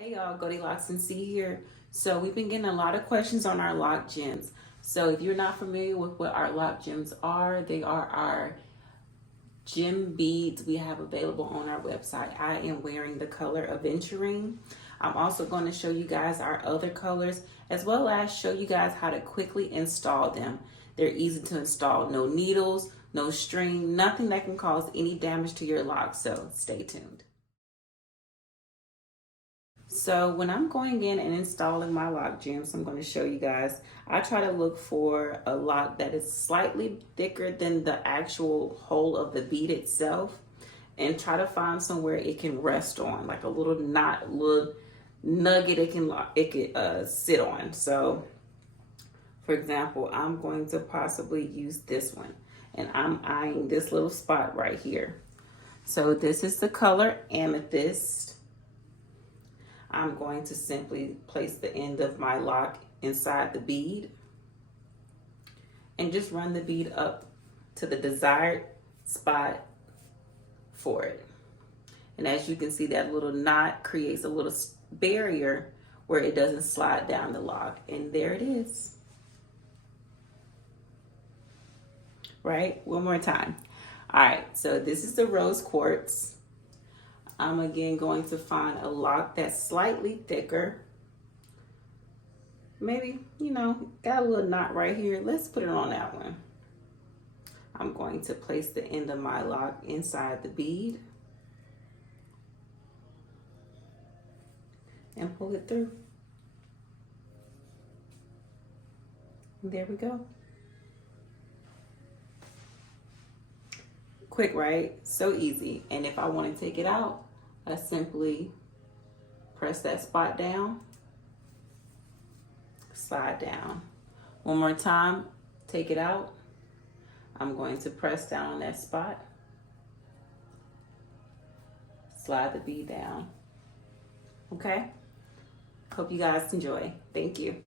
Hey y'all, GoldiLocsNC here. So we've been getting a lot of questions on our lock gems. So if you're not familiar with what our lock gems are, they are our gem beads we have available on our website. I am wearing the color Aventurine. I'm also going to show you guys our other colors as well as show you guys how to quickly install them. They're easy to install, no needles, no string, nothing that can cause any damage to your lock. So stay tuned. So when I'm going in and installing my lock gems, I'm going to show you guys, I try to look for a lock that is slightly thicker than the actual hole of the bead itself and try to find somewhere it can rest on, like a little knot, little nugget it can sit on. So for example, I'm going to possibly use this one and I'm eyeing this little spot right here. So this is the color Amethyst. I'm going to simply place the end of my lock inside the bead and just run the bead up to the desired spot for it. And as you can see, that little knot creates a little barrier where it doesn't slide down the lock. And there it is. Right? One more time. All right, so this is the rose quartz. I'm again going to find a lock that's slightly thicker. Maybe, got a little knot right here. Let's put it on that one. I'm going to place the end of my lock inside the bead and pull it through. And there we go. Quick, right? So easy. And if I want to take it out, I simply press that spot down, slide down. One more time, take it out. I'm going to press down on that spot, slide the bead down. Okay? Hope you guys enjoy. Thank you.